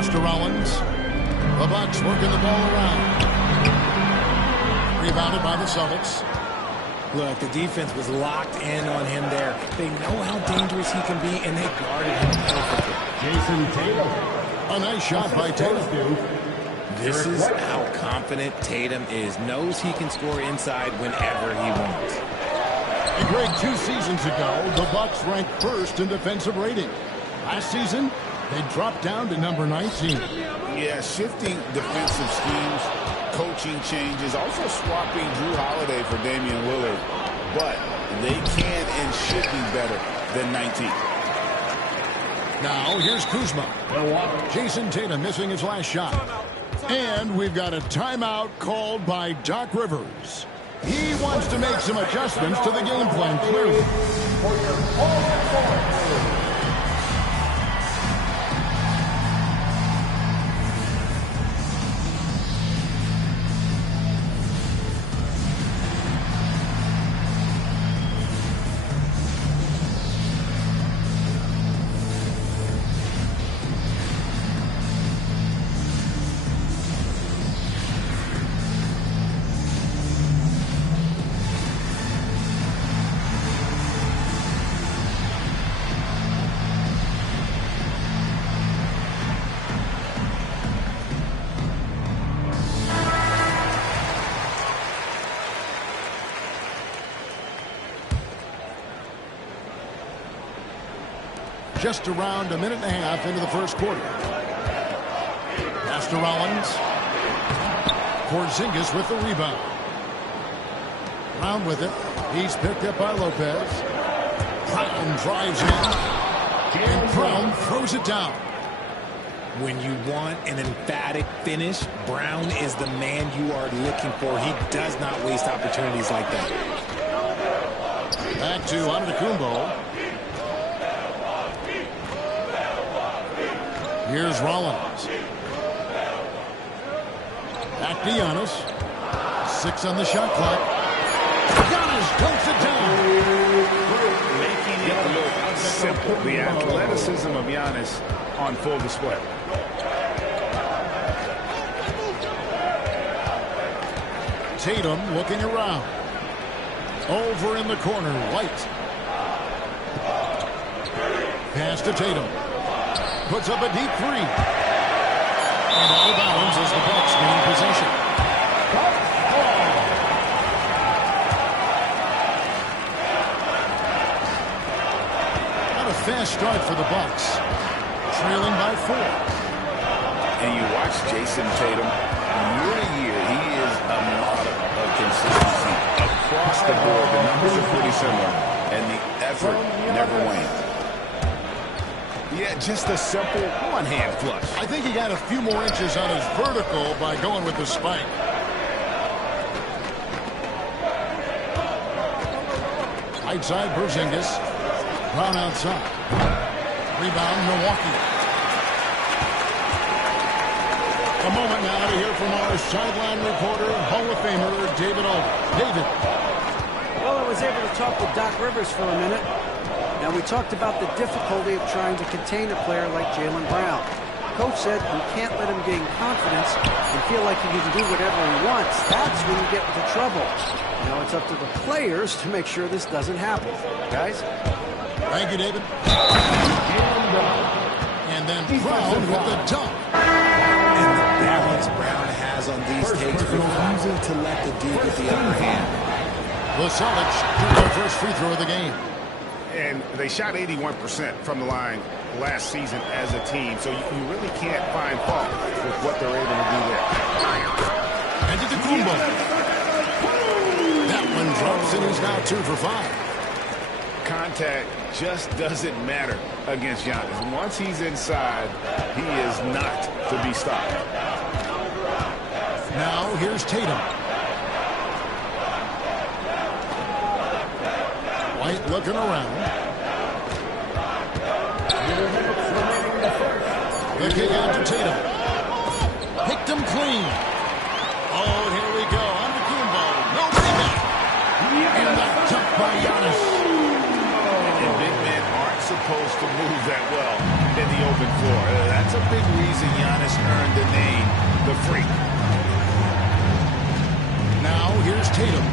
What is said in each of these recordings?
Pass to Rollins. The Bucks working the ball around. Rebounded by the Celtics. Look, the defense was locked in on him there. They know how dangerous he can be, and they guarded him perfectly. Jason Tatum. A nice shot by Tatum. This is how confident Tatum is. Knows he can score inside whenever he wants. And Greg, 2 seasons ago, the Bucks ranked first in defensive rating. Last season, they dropped down to number 19. Yeah, shifting defensive schemes, coaching changes, also swapping Drew Holiday for Damian Lillard. But they can and should be better than 19. Now, here's Kuzma. Jason Tatum missing his last shot. And we've got a timeout called by Doc Rivers. He wants to make some adjustments to the game plan, clearly. Just around a minute and a half into the first quarter. Pass to Rollins. Porzingis with the rebound. Brown with it. He's picked up by Lopez. Brown drives in. And Brown throws it down. When you want an emphatic finish, Brown is the man you are looking for. He does not waste opportunities like that. Back to Antetokounmpo. Here's Rollins. Back to Giannis. 6 on the shot clock. Giannis dunks it down. Making it look simple. The athleticism of Giannis on full display. Tatum looking around. Over in the corner, White. Pass to Tatum. Puts up a deep 3. And out of bounds as the Bucks gain possession. Not a fast start for the Bucks. Trailing by 4. And you watch Jason Tatum, year to year, he is a model of consistency. Across the board, the numbers are pretty similar, and the effort never wanes. Yeah, just a simple one-hand flush. I think he got a few more inches on his vertical by going with the spike. Right side, Porzingis. Brown outside. Rebound, Milwaukee. A moment now to hear from our sideline reporter, Hall of Famer David Aldridge. David. Well, I was able to talk with Doc Rivers for a minute. Now, we talked about the difficulty of trying to contain a player like Jaylen Brown. Coach said you can't let him gain confidence and feel like he can do whatever he wants. That's when you get into trouble. Now it's up to the players to make sure this doesn't happen. Guys? Thank you, David. And then Brown with the dunk. And the balance Brown has on these takes, refusing to let the D get the upper hand. The Celtics do their first free throw of the game. And they shot 81% from the line last season as a team, so you really can't find fault with what they're able to do there. Antetokounmpo. That one drops, and he's now 2 for 5. Contact just doesn't matter against Giannis. Once he's inside, he is not to be stopped. Now here's Tatum. White looking around. The kick out to Tatum. Picked him clean. Oh, here we go. Antetokounmpo. No rebound. And that dunk by Giannis. And big men aren't supposed to move that well in the open floor. That's a big big reason Giannis earned the name the Freak. Now here's Tatum.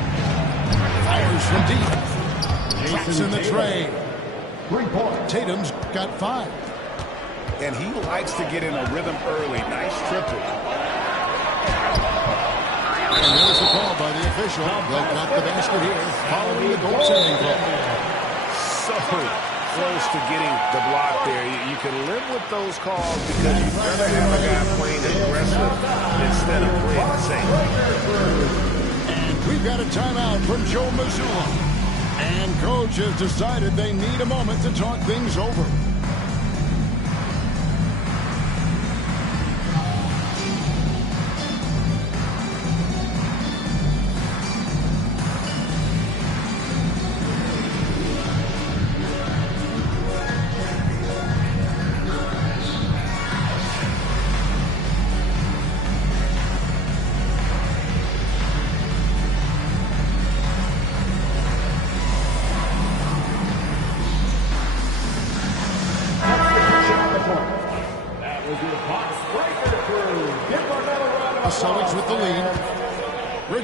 Fires from deep. Traps in the tray. Tatum's got 5. And he likes to get in a rhythm early. Nice triple. And there's a call by the official. They'll cut the basket here following the goaltending call. So close to getting the block there. You can live with those calls because you're going to have a guy playing aggressive instead of playing safe. And we've got a timeout from Joe Mazzulla. And coach has decided they need a moment to talk things over.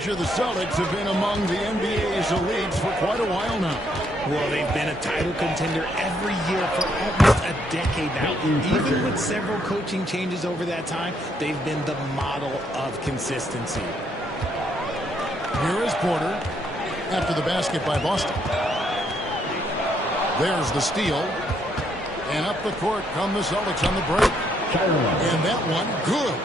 The Celtics have been among the NBA's elites for quite a while now. Well, they've been a title contender every year for almost a decade now. Even with several coaching changes over that time, they've been the model of consistency. Here is Porter after the basket by Boston. There's the steal. And up the court come the Celtics on the break. And that one, good.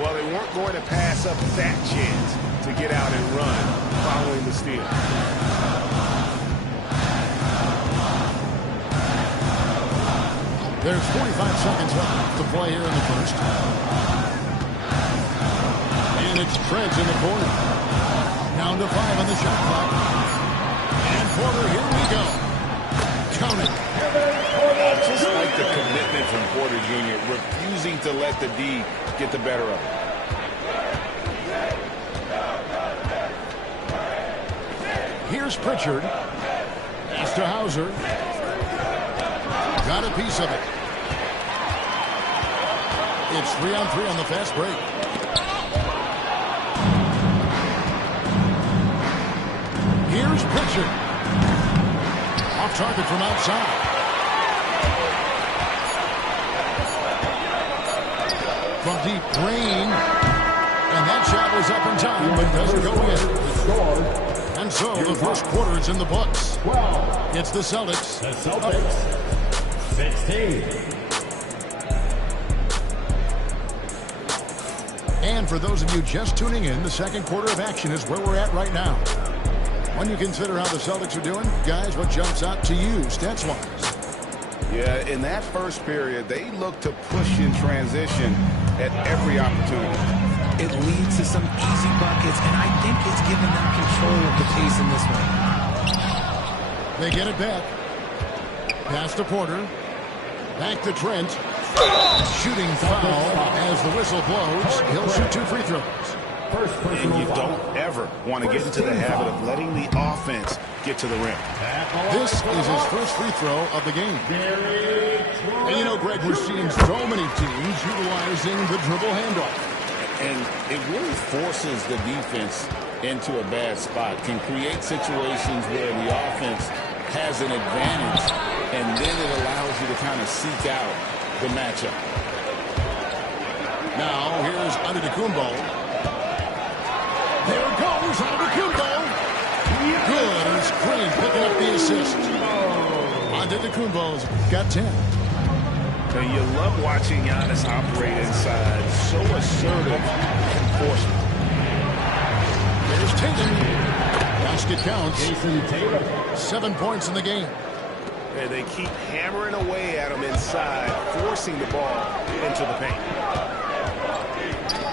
Well, they weren't going to pass up that chance to get out and run following the steal. There's 45 seconds left to play here in the first. And it's Trez in the corner. Down to 5 on the shot clock. And Porter, here we go. Count it. Just like the commitment from Porter Jr., refusing to let the D get the better of him. Here's Pritchard. Pass to Hauser. Got a piece of it. It's 3-on-3 on the fast break. Here's Pritchard. Off target from outside. From deep, Green. And that shot was up in time, but doesn't go in. And so the first quarter is in the books. It's the Celtics. The Celtics, 16. And for those of you just tuning in, the second quarter of action is where we're at right now. When you consider how the Celtics are doing, guys, what jumps out to you stats-wise? Yeah, in that first period, they look to push in transition at every opportunity. It leads to some easy buckets, and I think it's given them control of the pace in this one. They get it back. Pass to Porter. Back to Trent. Shooting foul as the whistle blows. He'll shoot 2 free throws. And you don't ever want to get into the habit of letting the offense get to the rim. This is his first free throw of the game. And you know, Greg, we're seeing so many teams utilizing the dribble handoff. And it really forces the defense into a bad spot. Can create situations where the offense has an advantage, and then it allows you to kind of seek out the matchup. Now, here's Antetokounmpo. There goes Antetokounmpo. Good, and it's Green picking up the assist. Antetokounmpo's got 10. And you love watching Giannis operate inside. So assertive enforcement. There's Tatum. Basket counts. Jason Tatum. 7 points in the game. And they keep hammering away at him inside, forcing the ball into the paint.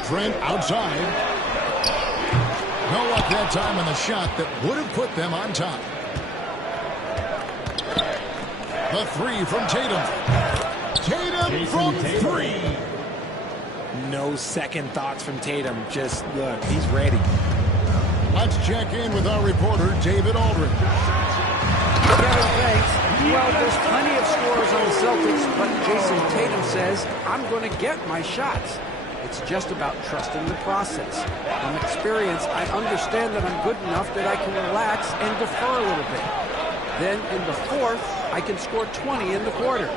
Trent outside. No luck that time on the shot that would have put them on top. The 3 from Tatum. Tatum from 3. No second thoughts from Tatum. Just look, he's ready. Let's check in with our reporter, David Aldridge. Kevin, thanks. Well, there's plenty of scores on the Celtics, but Jason Tatum says, I'm going to get my shots. It's just about trusting the process. From experience, I understand that I'm good enough that I can relax and defer a little bit. Then in the fourth, I can score 20 in the quarter.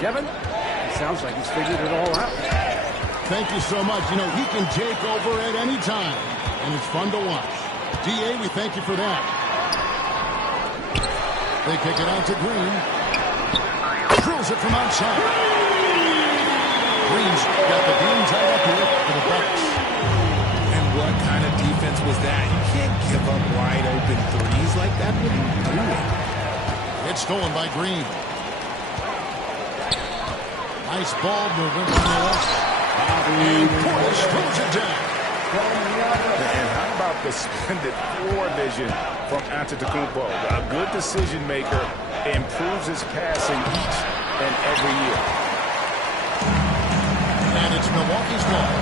Kevin, it sounds like he's figured it all out. Thank you so much. You know, he can take over at any time, and it's fun to watch. D.A., we thank you for that. They kick it out to Green. Drills it from outside. Green's got the game tied up here for the Bucks. And what kind of defense was that? You can't give up wide open threes like that. What are you doing? It's stolen by Green. Nice ball movement on the left. And Portis throws it down. And how about the splendid floor vision from Antetokounmpo? A good decision maker, improves his passing each and every year. And it's Milwaukee's ball.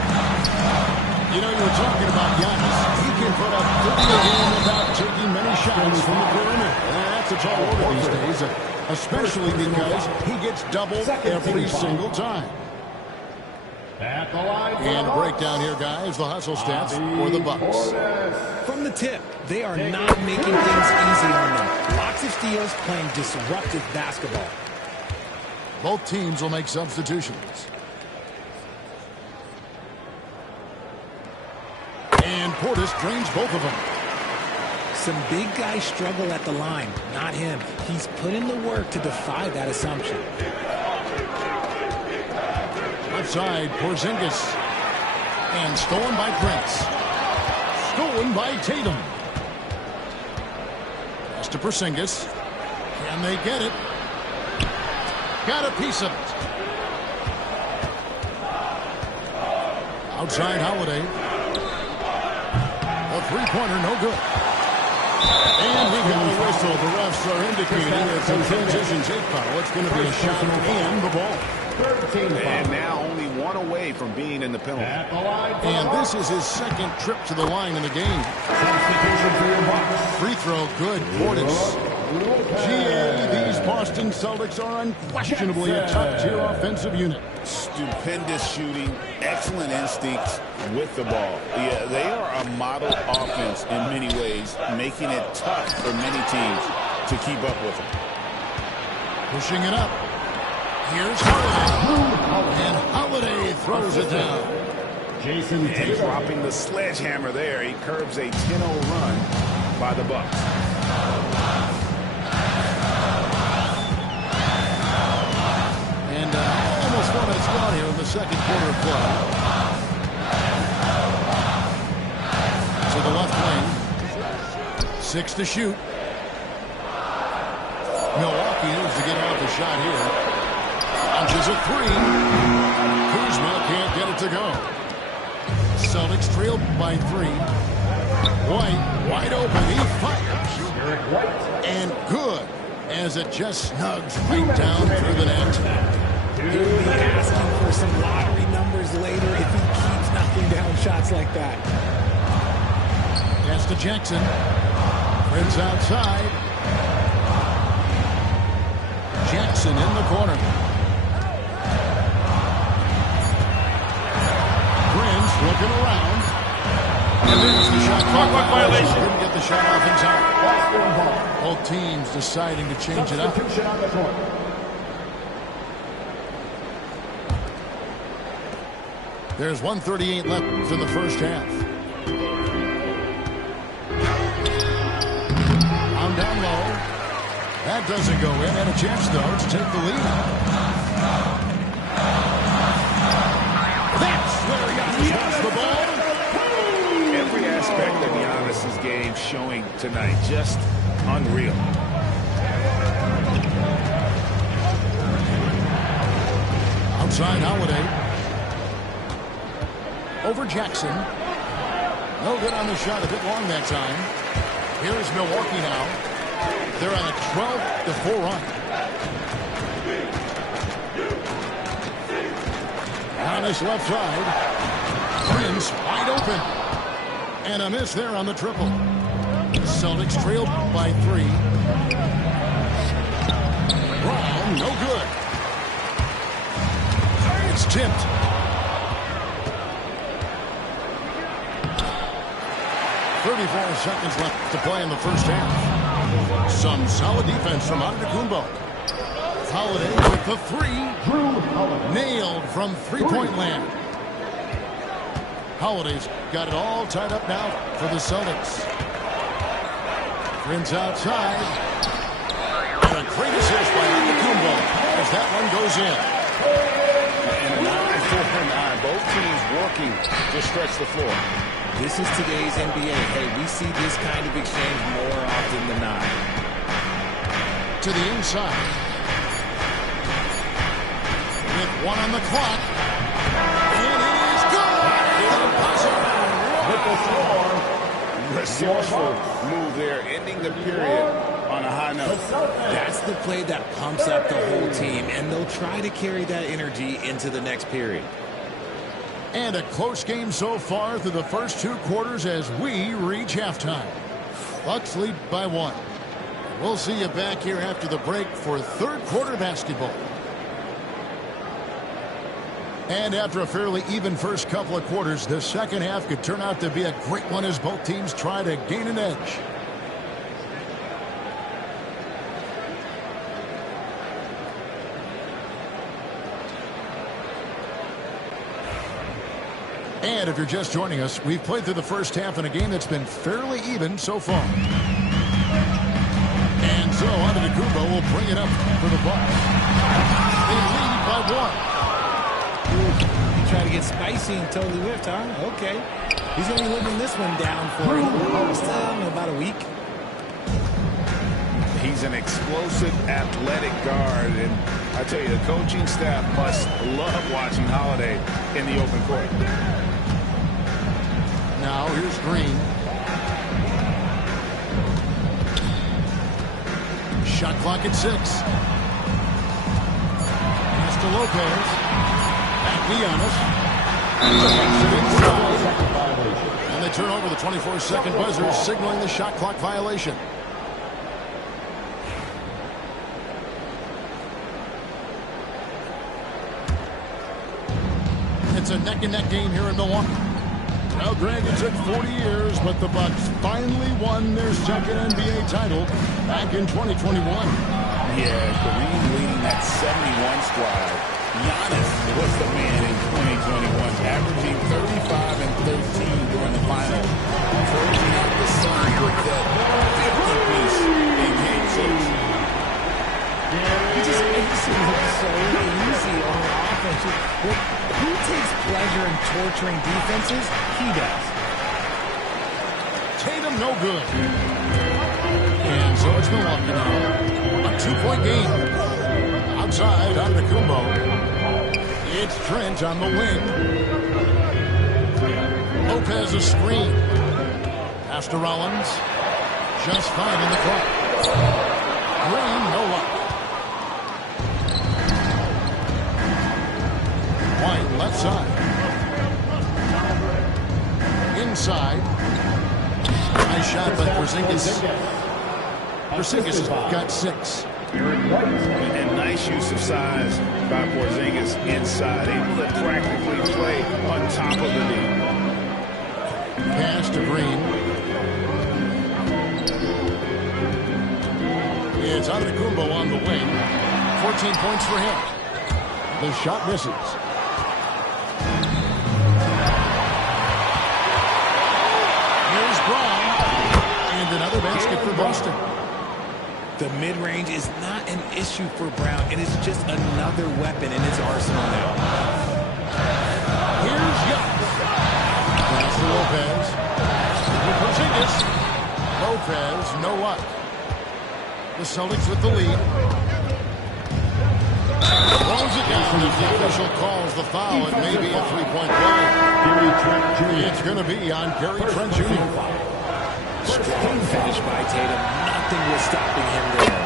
You know, you were talking about Giannis. He can put up 30 a game without taking many shots from the perimeter. That's a tall order these days, especially because he gets doubled every single time. And a breakdown here, guys. The hustle stats for the Bucks. From the tip, they are not making things easy on them. Lots of steals, playing disruptive basketball. Both teams will make substitutions. And Portis drains both of them. Some big guys struggle at the line, not him. He's put in the work to defy that assumption. Left side, Porzingis. And stolen by Prince. Stolen by Tatum. Pass to Porzingis. Can they get it? Got a piece of it. Outside Holiday. A three-pointer, no good. And we got a whistle. The refs are indicating it's a transition take foul. It's going to be a shot and the ball. And now only one away from being in the penalty. And this is his second trip to the line in the game. Free throw, good. Portis. GA, these Boston Celtics are unquestionably a top-tier offensive unit. Stupendous shooting, excellent instincts with the ball. Yeah, they are a model offense in many ways, making it tough for many teams to keep up with them. Pushing it up. Here's Holiday. And Holiday throws it down. Jason And dropping the sledgehammer there, he curbs a 10-0 run by the Bucks. And almost 4 minutes gone here in the second quarter of play. To the left wing. 6 to shoot. Milwaukee needs to get off the shot here. Launches a three. Kuzma can't get it to go. Celtics trail by 3. White, wide open. He fires. And good, as it just snugs right down through the net. He'll be asking for some lottery numbers later if he keeps knocking down shots like that. Pass to Jackson. Prince outside. Jackson in the corner. Prince looking around. And there's the shot clock violation. Couldn't get the shot off in time. Both teams deciding to change it up. There's 1:38 left in the first half. I'm down low. That doesn't go in. And a chance, though, to take the lead. That's where Giannis has the ball. Every aspect of Giannis's game showing tonight, just unreal. Outside Holiday. Over Jackson. No good on the shot. A bit long that time. Here is Milwaukee now. They're on a 12-4 run. On his left side. Prince wide open. And a miss there on the triple. Celtics trailed by 3. No good. It's tipped. .34 seconds left to play in the first half. Some solid defense from Antetokounmpo. Holiday with the three. Nailed from three-point land. Holiday's got it all tied up now for the Celtics. Prince outside. And a great assist by Antetokounmpo as that one goes in. And a 9-4-9. Both teams working to stretch the floor. This is today's NBA. Hey, we see this kind of exchange more often than not. To the inside. With one on the clock. And it is good. Resourceful move there, ending the period on a high note. That's the play that pumps up the whole team, and they'll try to carry that energy into the next period. And a close game so far through the first two quarters as we reach halftime. Bucks lead by 1. We'll see you back here after the break for third quarter basketball. And after a fairly even first couple of quarters, the second half could turn out to be a great one as both teams try to gain an edge. And if you're just joining us, we've played through the first half in a game that's been fairly even so far. And so Antetokounmpo will bring it up for the Bucks. They lead by 1. He tried to get spicy and totally whiffed, huh? Okay. He's going to be living this one down for about a week. He's an explosive, athletic guard, and I tell you, the coaching staff must love watching Holiday in the open court. Now here's Green. Shot clock at 6. Pass to Lopez. Back Giannis. And they turn over the 24-second buzzer, signaling the shot clock violation. It's a neck-and-neck game here in Milwaukee. Now, Greg, it took 40 years, but the Bucks finally won their second NBA title back in 2021. Yeah, Kareem leading that 71 squad. Giannis was the man in 2021, averaging 35 and 13 during the final, closing out the Suns with that 50-piece in Game 6. He just makes it look so easy on offense. Who takes pleasure in torturing defenses? He does. Tatum no good. And so it's Milwaukee now. A 2-point game. Outside Antetokounmpo. It's Trent on the wing. Lopez a screen. Pass to Rollins. Just fine in the clock. Green, no luck. White left side. Inside. Nice shot by Porzingis. Porzingis has got 6. And nice use of size by Porzingis inside, able to practically play on top of the D. Pass to Green. It's Antetokounmpo on the wing. 14 points for him. The shot misses. Here's Brown. And another basket for Boston. The mid-range is not an issue for Brown. It is just another weapon in his arsenal now. Here's Giannis. Pass to Lopez. Porzingis. Lopez, no luck. The Celtics with the lead. Throws it down as the official calls the foul. It may be a three-point play. It's going to be on Gary Trent Jr. Strong finish by Tatum. Nothing was stopping him there.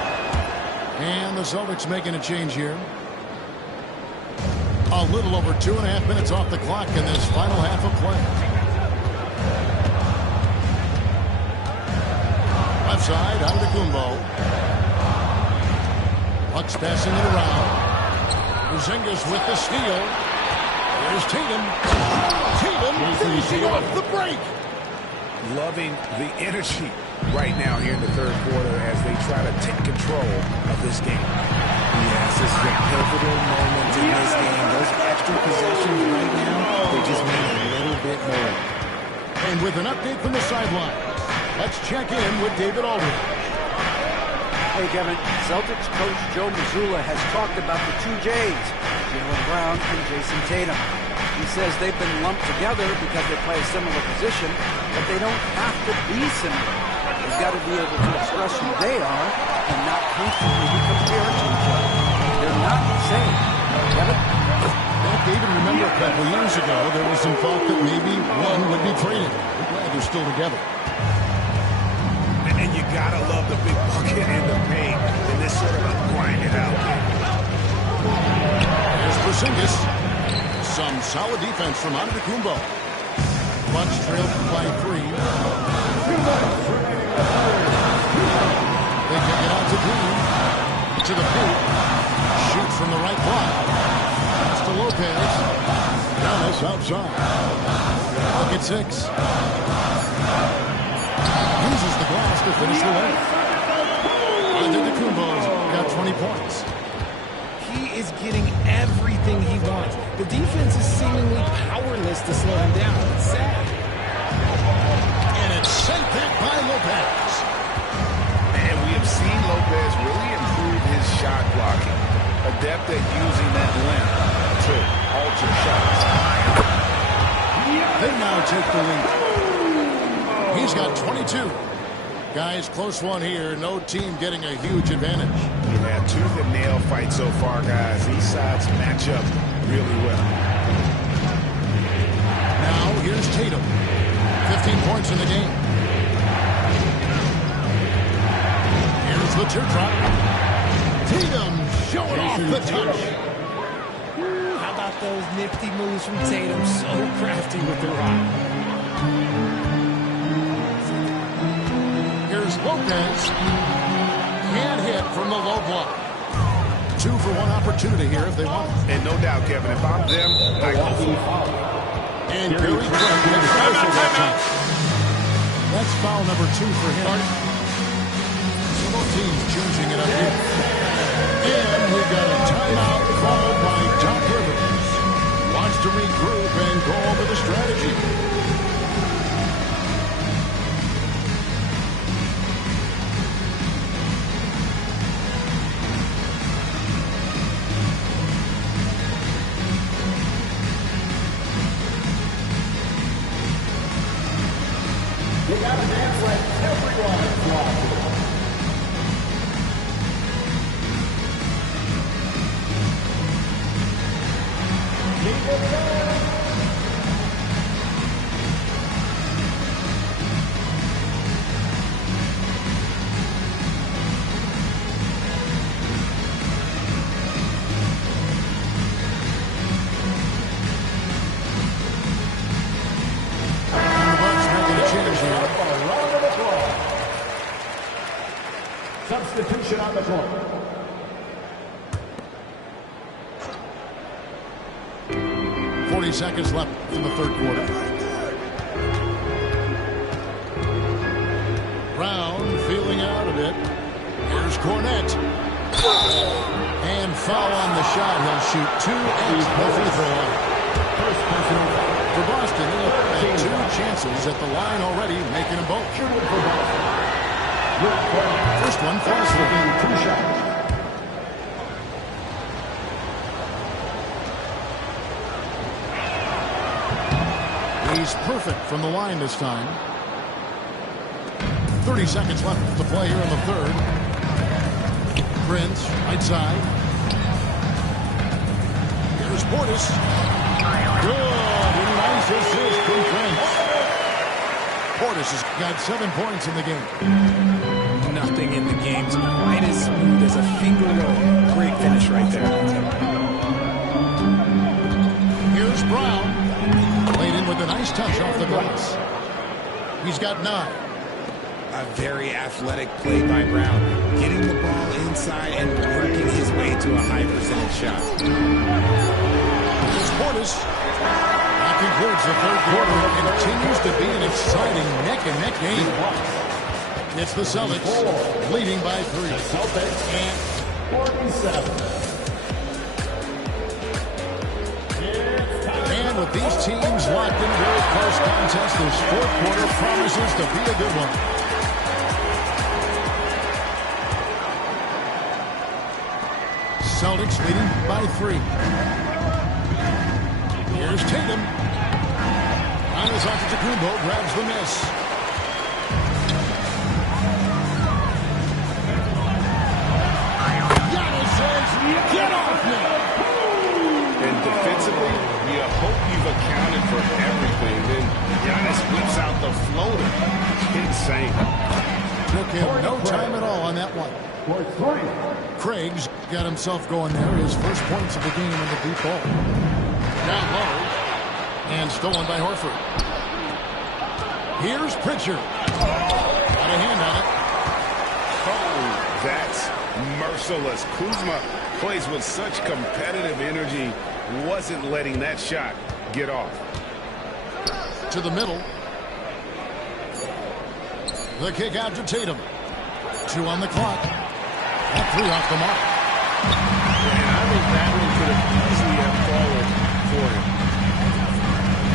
And the Celtics making a change here. A little over 2.5 minutes off the clock in this final half of play. Left side, Antetokounmpo. Bucks passing it around. Porzingis with the steal. There's Tatum. Tatum finishing off the break. Loving the energy right now here in the third quarter as they try to take control of this game. Yes, this is a pivotal moment in this game. Those extra possessions right now, they just mean a little bit more. And with an update from the sideline, let's check in with David Aldridge. Hey, Kevin, Celtics coach Joe Mazzulla has talked about the two J's, Jaylen Brown and Jason Tatum. He says they've been lumped together because they play a similar position, but they don't have to be similar. They've got to be able to express who they are and not constantly be compared to each other. They're not the same. Kevin? Well, David, remember a couple years ago, there was some thought that maybe one would be traded. We're glad they're still together. And you gotta love the big bucket and the paint in this sort of a grind it out game. There's Porzingis. Some solid defense from Antetokounmpo. Bucks trail by 3. They kick it out to Green. To the paint. Shoots from the right block. Pass to Lopez. Giannis outside. Look at 6. Uses the glass to finish the lane. Antetokounmpo's got 20 points. He is getting everything he wants. The defense is seemingly powerless to slow him down. It's sad. And it's sent back by Lopez. And we have seen Lopez really improve his shot blocking. Adept at using that length to alter shots. They now take the lead. He's got 22. Guys, close one here. No team getting a huge advantage. Yeah, tooth and nail fight so far, guys. These sides match up really well. Now, here's Tatum. 15 points in the game. Here's the teardrop. Tatum showing off the touch. How about those nifty moves from Tatum? So crafty with the rock. Here's Lopez. Can't hit from the low block. 2 for 1 opportunity here if they want it. And no doubt, Kevin, if I'm them, I go for it. And Gary Trent makes also that time. That's foul number 2 for him. So both teams changing it up here. And we've got a timeout called by Doc Rivers. Wants to regroup and go over the strategy. You got to dance like everyone is watching. Keep it going. Substitution on the court. Seconds left in the third quarter. Brown feeling out a bit. Here's Cornette. And foul on the shot. He'll shoot 2 and no free throw line. For Boston, they have had 2 chances at the line already, making them both. First one falls through. 2 shots. He's perfect from the line this time. 30 seconds left to play here in the third. Prince, right side. Here's Portis. Good. Nice assist from Prince. Portis has got 7 points in the game. Nothing in the game's quite as smooth as a finger roll. Great finish right there. Here's Brown. Laid in with a nice touch off the glass. He's got 9. A very athletic play by Brown. getting the ball inside and working his way to a high percentage shot. Here's Portis. That concludes the third quarter. It continues to be an exciting neck-and-neck game. It's the Celtics leading by 3. The Celtics and 47. And with these teams locked in a very close contest, this fourth quarter promises to be a good one. Celtics leading by 3. Here's Tatum. Giannis Antetokounmpo grabs the miss. Giannis says, "Get off me!" And defensively, you hope you've accounted for everything. Then Giannis whips out the floater. Insane. Took him no time at all on that one. For 3. Craig's got himself going there. His first points of the game in the deep ball. Down low. And stolen by Horford. Here's Pritchard. Got a hand on it. Oh, that's merciless. Kuzma plays with such competitive energy. Wasn't letting that shot get off. To the middle. The kick out to Tatum. 2 on the clock. And 3 off the mark. And I think that one could have easily have fallen for him.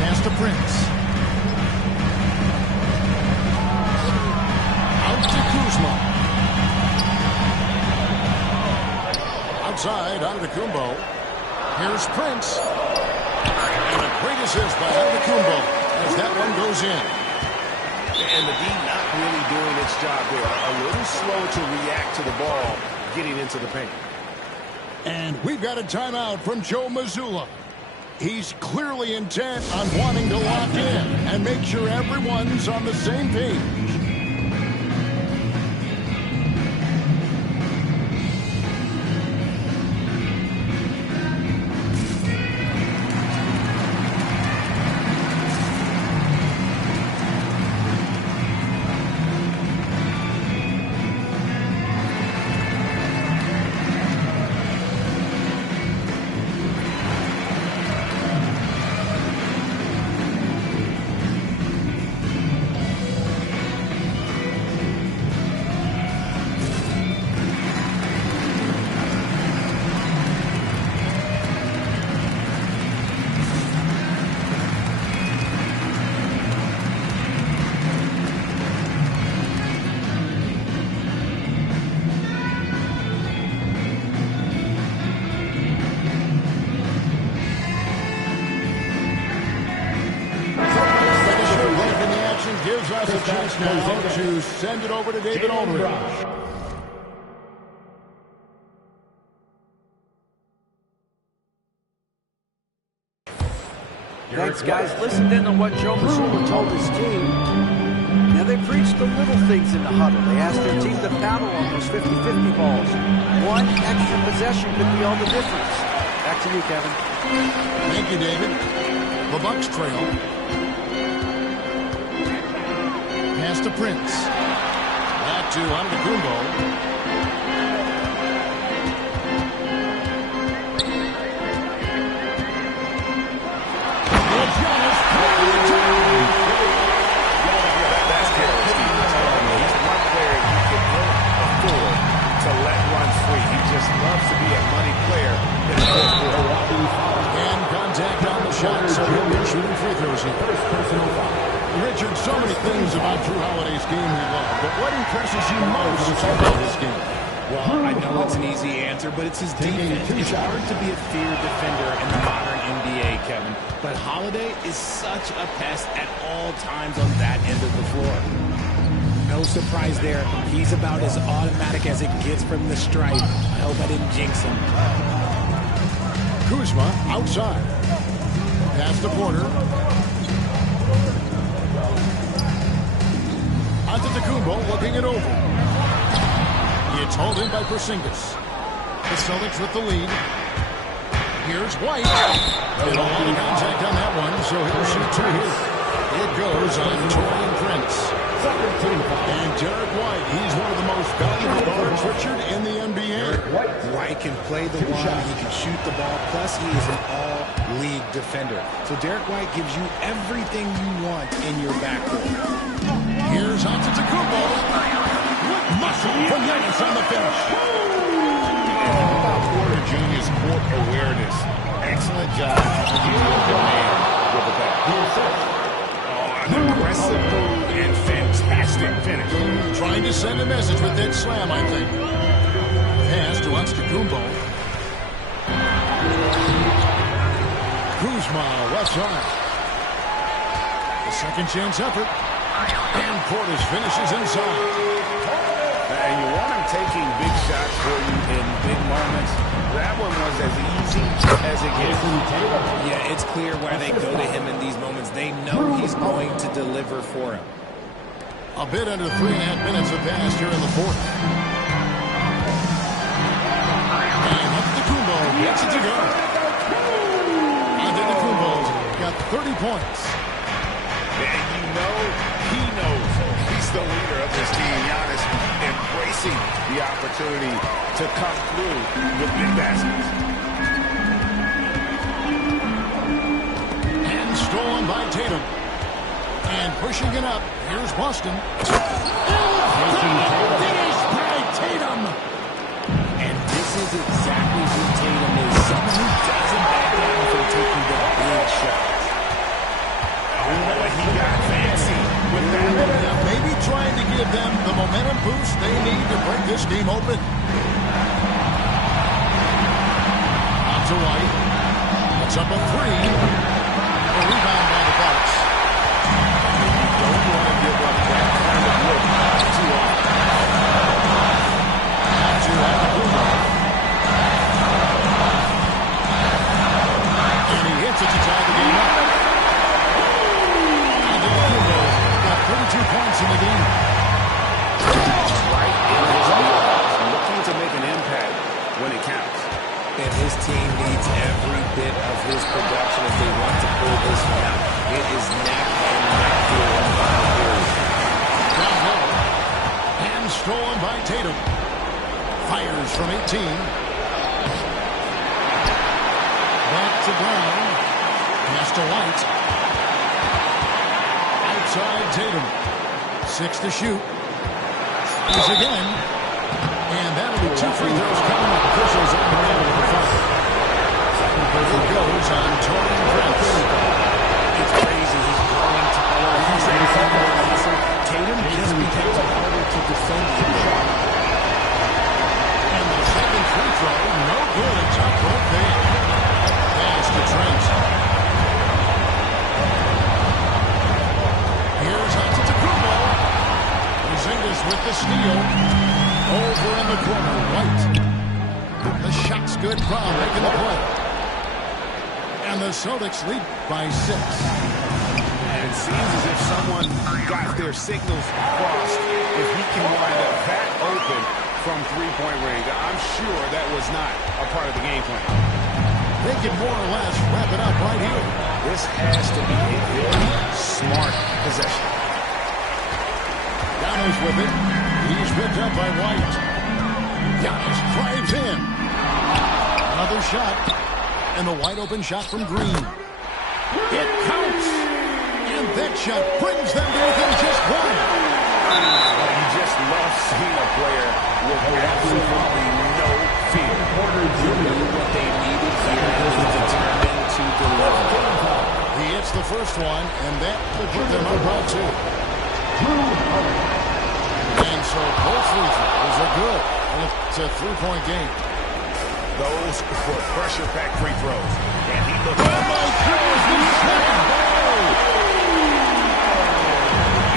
Pass to Prince. Out to Kuzma. Outside, Antetokounmpo. Here's Prince. And a great assist by Antetokounmpo as that one goes in. And the D not really doing its job there. A little slow to react to the ball getting into the paint. And we've got a timeout from Joe Mazzulla. He's clearly intent on wanting to lock in and make sure everyone's on the same page. Gives us a chance now to send it over to David Aldridge. Thanks, guys. Listened in on what Joe Mazzulla told his team. Now, they preached the little things in the huddle. They asked their team to battle on those 50-50 balls. One extra possession could be all the difference. Back to you, Kevin. Thank you, David. The Bucks trail. Pass to Prince. Back to Antetokounmpo. That's careless, Steve. He's one player you can afford to let run free. He just loves to be a money player in the fourth quarter. And contact on the shot, so he'll be shooting free throws here. Richard, so many things about Jrue Holiday's game we love, but what impresses you most about his game? Well, I know it's an easy answer, but it's his defense. It's hard to be a feared defender in the modern NBA, Kevin. But Holiday is such a pest at all times on that end of the floor. No surprise there. He's about as automatic as it gets from the stripe. I hope I didn't jinx him. Kuzma outside. Pass to Porter. Antetokounmpo looking it over. It's hauled in by Porzingis. The Celtics with the lead. Here's White. And a lot of contact on that one, so he'll shoot two here. It goes on Taurean Prince. And Derek White, he's one of the most valuable guards for featured in the NBA. White can play the one, he can shoot the ball, plus he is an all-league defender. So Derek White gives you everything you want in your backcourt. Here's Antetokounmpo. Muscle from Giannis on the finish. About Porter Jr.'s court awareness. Excellent job trying to get the man with the back. Oh, an aggressive move and fantastic finish. Trying to send a message with that slam, I think. Pass to Antetokounmpo. Kuzma, left side. The second chance effort. And Portis finishes inside. And you want him taking big shots for you in big moments. That one was as easy as it gets. Yeah, it's clear why they go to him in these moments. They know he's going to deliver for him. A bit under 3.5 minutes have passed here in the fourth. And Antetokounmpo gets it to go. Antetokounmpo's got 30 points. And you know he knows he's the leader of this team. Giannis embracing the opportunity to come through with big baskets. And stolen by Tatum. And pushing it up. Here's Boston. Finished by Tatum. And this is exactly who Tatum is. Someone who doesn't back down from taking the big shots. Oh, he got fancy with that. Now maybe trying to give them the momentum boost they need to break this game open. On to White. It's up a three. A rebound by the Bucks. Don't want to give up that kind of look too often. On to Antetokounmpo. And he hits it to tie the game up. Antetokounmpo got 32 points in the game. Right in his wheelhouse, looking to make an impact when it counts. And his team needs every bit of his production if they want to pull this one out. It is neck and neck here in the final period. Down low. And stolen by Tatum. Fires from 18. Back to Brown. Pass to White. Outside Tatum. 6 to shoot. He's again. And that'll be 2 free throws coming up. Officials on the end of the front. It goes on Taurean Prince. It's crazy. He's growing taller. He's Tatum just becomes harder to defend him. And the second free throw, no good. A top rope there. Pass to Trent. Here's Antetokounmpo. Porzingis with the steal. Over in the corner, White. The shot's good. Brown making the play. And the Celtics lead by 6. And it seems as if someone got their signals crossed. If he can wind up that open from three-point range, I'm sure that was not a part of the game plan. They can more or less wrap it up right here. This has to be a very smart possession. Giannis with it. He's picked up by White. Giannis drives in. Another shot. And the wide open shot from Green. It counts. And that shot brings them to within just one. You just love seeing a player with absolutely no fear. He knew what they needed here. He was determined to deliver. He hits the first one, and that will put them up by 2. And so both free throws are good. And it's a 3-point game. Those were pressure-packed free throws. And he looked... Oh, my goodness, he's second ball!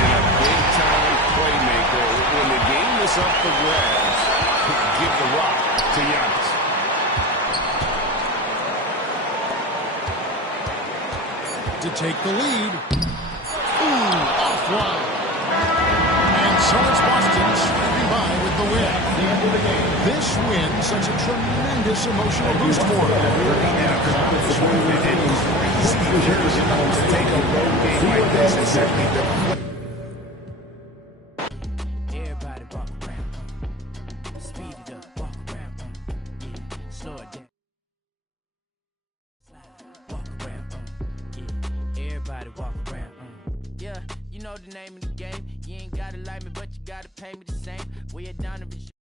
And a big-time playmaker. When the game is up for grabs, give the rock to Giannis. To take the lead. Ooh, offline. And so it's Boston sweeping by with the win. This win such a tremendous emotional boost for them. An accomplishment and crazy to take a road game like this and certainly the... Everybody walk around. Speed slow it down. Walk around, yeah. Everybody walk around, yeah. You know the name of the game. You ain't gotta like me, but you gotta pay me the same. We're down to